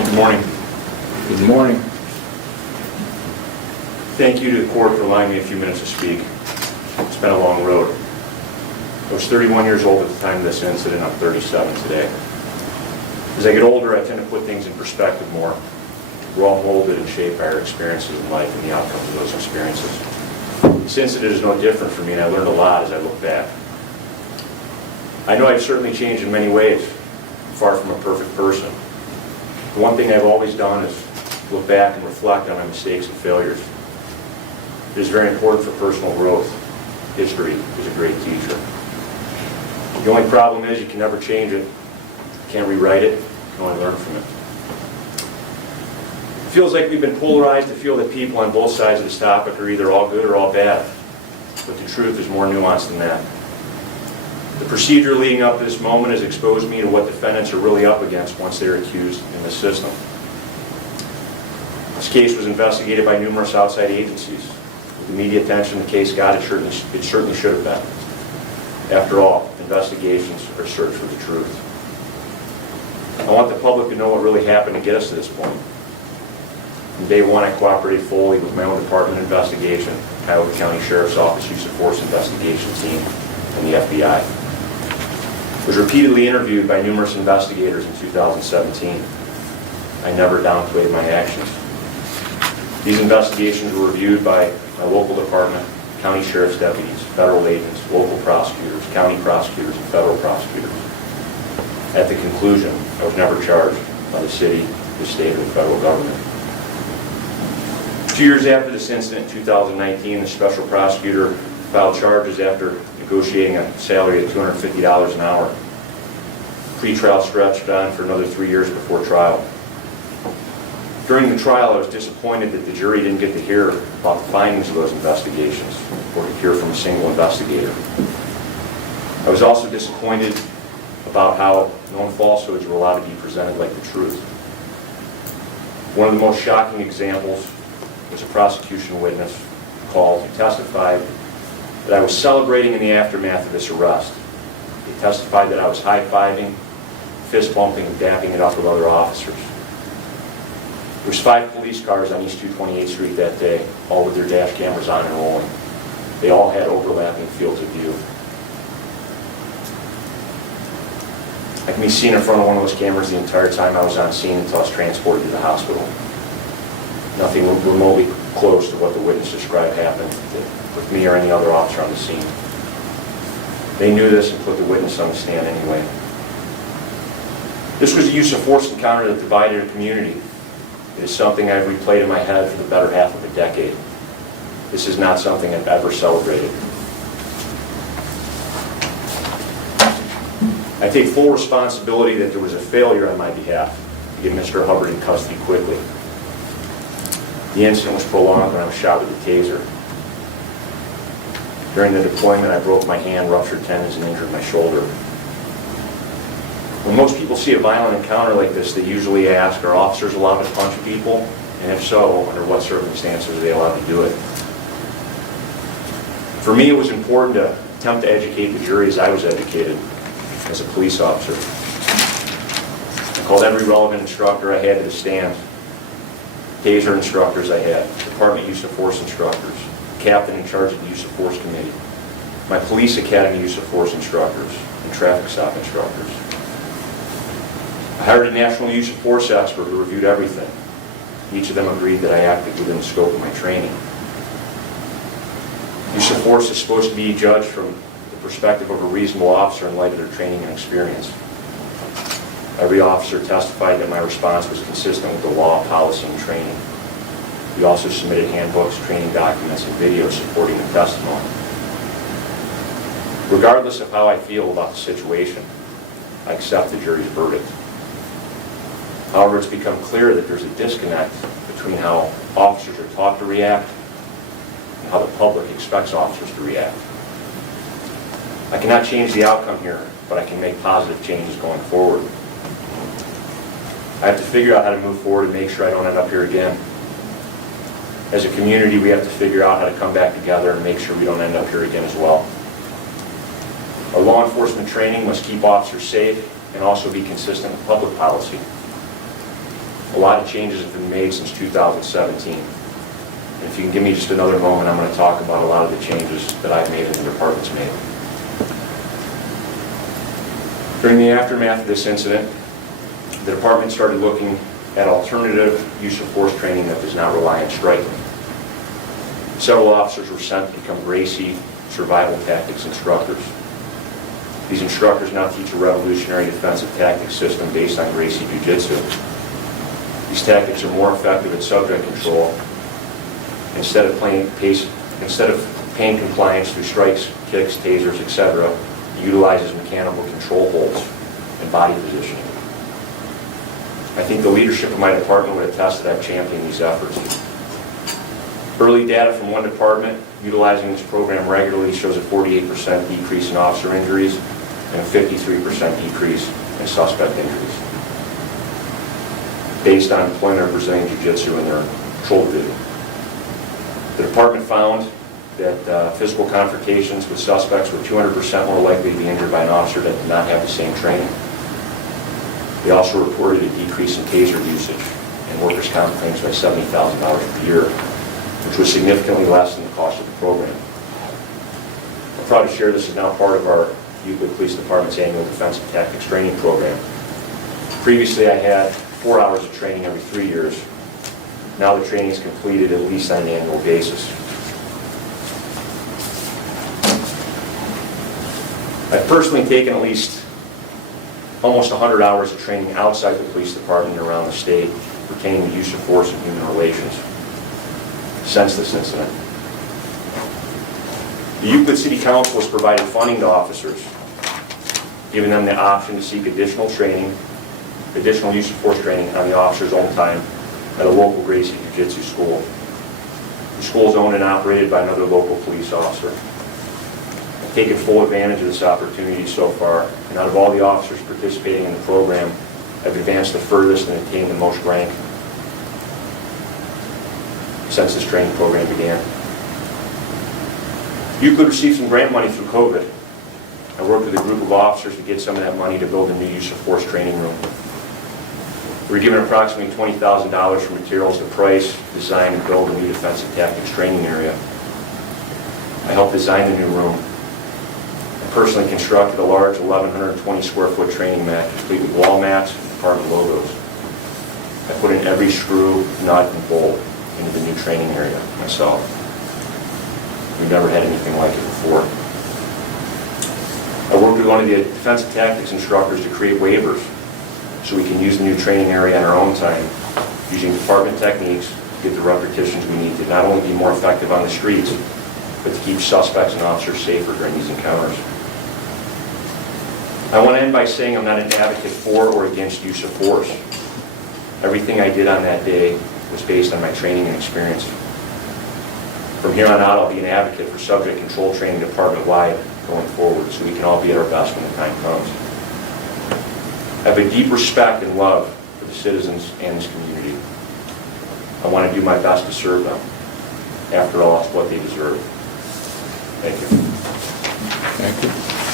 Good morning. Good morning. Thank you to the court for allowing me a few minutes to speak. It's been a long road. I was 31 years old at the time of this incident. I'm 37 today. As I get older, I tend to put things in perspective more. We're all molded and shaped by our experiences in life and the outcomes of those experiences. This incident is no different for me, and I learned a lot as I look back. I know I've certainly changed in many ways, far from a perfect person. The one thing I've always done is look back and reflect on my mistakes and failures. It is very important for personal growth. History is a great teacher. The only problem is you can never change it. You can't rewrite it. You can only learn from it. It feels like we've been polarized to feel that people on both sides of this topic are either all good or all bad. But the truth is more nuanced than that. The procedure leading up to this moment has exposed me to what defendants are really up against once they're accused in the system. This case was investigated by numerous outside agencies. With the media attention the case got, it certainly should have been. After all, investigations are a search for the truth. I want the public to know what really happened to get us to this point. From day one, I cooperated fully with my own department investigation, Cuyahoga County Sheriff's Office Use of Force Investigation Team, and the FBI. I was repeatedly interviewed by numerous investigators in 2017. I never downplayed my actions. These investigations were reviewed by my local department, county sheriff's deputies, federal agents, local prosecutors, county prosecutors, and federal prosecutors. At the conclusion, I was never charged by the city, the state, or the federal government. 2 years after this incident, in 2019, the special prosecutor filed charges after negotiating a salary of $250 an hour. Pre-trial stretched on for another 3 years before trial. During the trial, I was disappointed that the jury didn't get to hear about the findings of those investigations or to hear from a single investigator. I was also disappointed about how known falsehoods were allowed to be presented like the truth. One of the most shocking examples was a prosecution witness called who testified that I was celebrating in the aftermath of this arrest. He testified that I was high-fiving, fist-bumping, and dapping it up with other officers. There was 5 police cars on East 228th Street that day, all with their dash cameras on and rolling. They all had overlapping fields of view. I can be seen in front of one of those cameras the entire time I was on scene until I was transported to the hospital. Nothing remotely close to what the witness described happened with me or any other officer on the scene. They knew this and put the witness on the stand anyway. This was a use of force encounter that divided a community. It is something I've replayed in my head for the better half of a decade. This is not something I've ever celebrated. I take full responsibility that there was a failure on my behalf to get Mr. Hubbard in custody quickly. The incident was prolonged when I was shot with a taser. During the deployment, I broke my hand, ruptured tendons, and injured my shoulder. When most people see a violent encounter like this, they usually ask, are officers allowed to punch people? And if so, under what circumstances are they allowed to do it? For me, it was important to attempt to educate the jury as I was educated as a police officer. I called every relevant instructor I had to the stand. Taser instructors I had, Department Use of Force instructors, captain in charge of the Use of Force Committee, my Police Academy Use of Force instructors, and traffic stop instructors. I hired a national use of force expert who reviewed everything. Each of them agreed that I acted within the scope of my training. Use of force is supposed to be judged from the perspective of a reasonable officer in light of their training and experience. Every officer testified that my response was consistent with the law, policy, and training. We also submitted handbooks, training documents, and videos supporting the testimony. Regardless of how I feel about the situation, I accept the jury's verdict. However, it's become clear that there's a disconnect between how officers are taught to react and how the public expects officers to react. I cannot change the outcome here, but I can make positive changes going forward. I have to figure out how to move forward and make sure I don't end up here again. As a community, we have to figure out how to come back together and make sure we don't end up here again as well. Our law enforcement training must keep officers safe and also be consistent with public policy. A lot of changes have been made since 2017. And if you can give me just another moment, I'm going to talk about a lot of the changes that I've made and the department's made. During the aftermath of this incident, the department started looking at alternative use of force training that does not rely on striking. Several officers were sent to become Gracie survival tactics instructors. These instructors now teach a revolutionary defensive tactics system based on Gracie Jiu-Jitsu. These tactics are more effective at subject control. Instead of pain compliance through strikes, kicks, tasers, etc., it utilizes mechanical control holds and body positioning. I think the leadership of my department would attest that I've championed these efforts. Early data from one department utilizing this program regularly shows a 48% decrease in officer injuries and a 53% decrease in suspect injuries based on employment of Brazilian Jiu-Jitsu in their patrol division. The department found that physical confrontations with suspects were 200% more likely to be injured by an officer that did not have the same training. They also reported a decrease in taser usage and workers' comp claims by $70,000 per year, which was significantly less than the cost of the program. I'm proud to share this is now part of our Euclid Police Department's annual defensive tactics training program. Previously, I had 4 hours of training every 3 years. Now the training is completed at least on an annual basis. I've personally taken at least almost 100 hours of training outside the police department and around the state pertaining to use of force and human relations since this incident. The Euclid City Council has provided funding to officers, giving them the option to seek additional training, additional use of force training on the officer's own time at a local Gracie Jiu-Jitsu school. The school is owned and operated by another local police officer. I've taken full advantage of this opportunity so far, and out of all the officers participating in the program, I've advanced the furthest and attained the most rank since this training program began. Euclid received some grant money through COVID. I worked with a group of officers to get some of that money to build a new use of force training room. We were given approximately $20,000 for materials to price, design, and build a new defensive tactics training area. I helped design the new room. I personally constructed a large 1,120 square foot training mat, complete with wall mats and department logos. I put in every screw, nut, and bolt into the new training area myself. We've never had anything like it before. I worked with one of the defensive tactics instructors to create waivers so we can use the new training area on our own time, using department techniques to get the repetitions we need to not only be more effective on the streets, but to keep suspects and officers safer during these encounters. I want to end by saying I'm not an advocate for or against use of force. Everything I did on that day was based on my training and experience. From here on out, I'll be an advocate for subject control training department-wide going forward, so we can all be at our best when the time comes. I have a deep respect and love for the citizens and this community. I want to do my best to serve them. After all, it's what they deserve. Thank you. Thank you.